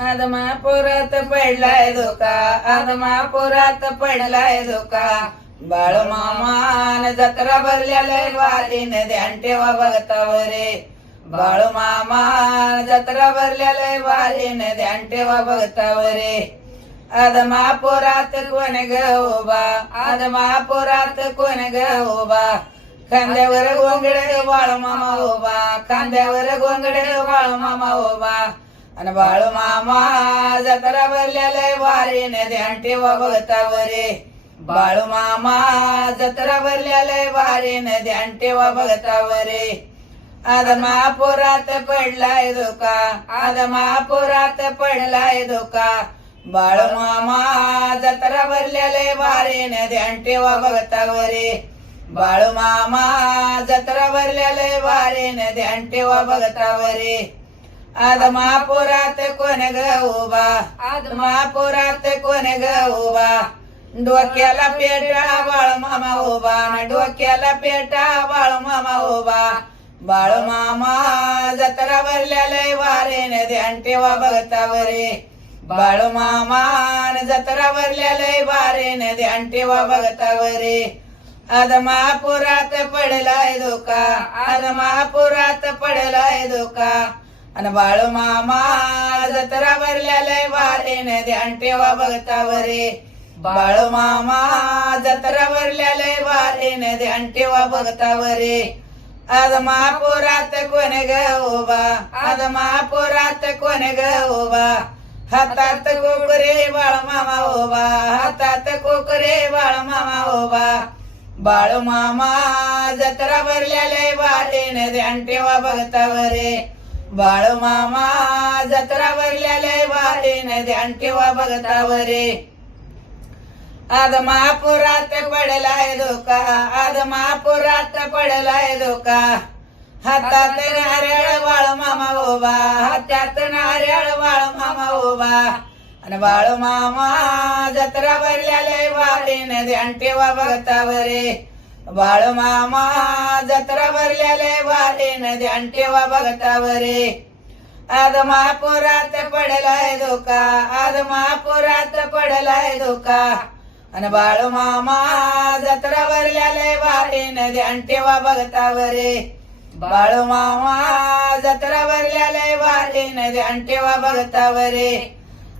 आदमापुरात पडलाय धोका, आदमापुरात पडलाय धोका. बाळू मामान जत्रा भरल्यालय वारीन ध्यान ठेवा भगतावरे. बाळू मामान जत्रा भरल्यालय वारीन ध्यान ठेवा भगतावरे. आदमापुरात कोण ग उभा, आदमापुरात कोण ग उभा. खांद्यावर गोंगडे बाळू मामा उभा, खांद्यावर गोंगडे बाळू मामा उभा. आणि बाळू मामा जत्रा भरल्यालय वारीन ध्यान ठेवा भगतावरे. बाळू मामा जत्रा भरल्यालय वारीन ध्यान ठेवा भगतावरे. आदमापुरात पडलाय धोका, आदमापुरात पडलाय धोका. बाळू मामा जत्रा भरल्यालय वारीन ध्यान ठेवा भगतावरे. बाळू मामा जत्रा भरल्यालय वारीन ध्यान ठेवा भगतावरे. आदमापुरात कोण ग उभा, आदमापुरात कोण ग उभा. डोक्याला पेटा बाळू मामा उभा, डोक्याला पेटा बाळू मामा उभा. बाळू मामा जत्रा भरल्यालय वारीन ध्यान ठेवा भगतावरे. बाळू मामा जत्रा भरल्यालय वारीन ध्यान ठेवा भगतावरे. आदमापुरात पडलाय धोका, आदमापुरात पडलाय धोका. आणि बाळू मामा जत्रा भरल्यालय वारीन ध्यान ठेवा भगतावरे. बाळू मामा जत्रा भरल्यालय वारीन ध्यान ठेवा भगतावरे. आदमापुरात कोण ग उभा, आदमापुरात कोण ग उभा. हातात कोकरे बाळू मामा उभा, हातात कोकरे बाळू मामा उभा. बाळू मामा जत्रा भरल्यालय वारीन ध्यान ठेवा भगतावरे. बाळू मामा जत्रा भरल्यालय वारीन ध्यान ठेवा भगतावरे. आदमापुरात पडलाय धोका, आदमापुरात पडलाय धोका. हातात नारळ बाळू मामा उभा, हातात नारळ बाळू मामा उभा. आणि बाळू मामा जत्रा भरल्यालय वारीन ध्यान ठेवा भगतावरे. बाळू मामा जत्रा भरल्यालय वारीन ध्यान ठेवा भगतावरे. आदमापुरात पडलाय धोका, आदमापुरात पडलाय धोका. आणि बाळू मामा जत्रा भरल्यालय वारीन ध्यान ठेवा भगतावरे. बाळू मामा जत्रा भरल्यालय वारीन ध्यान ठेवा भगतावरे.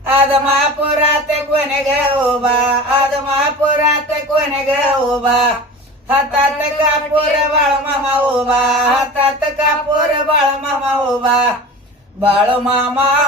आदमापुरात कोण ग उभा, आदमापुरात कोण ग उभा. हातात कापूर बाळू मामा उभा, हातात कापूर बाळू मामा उभा. बाळू मामा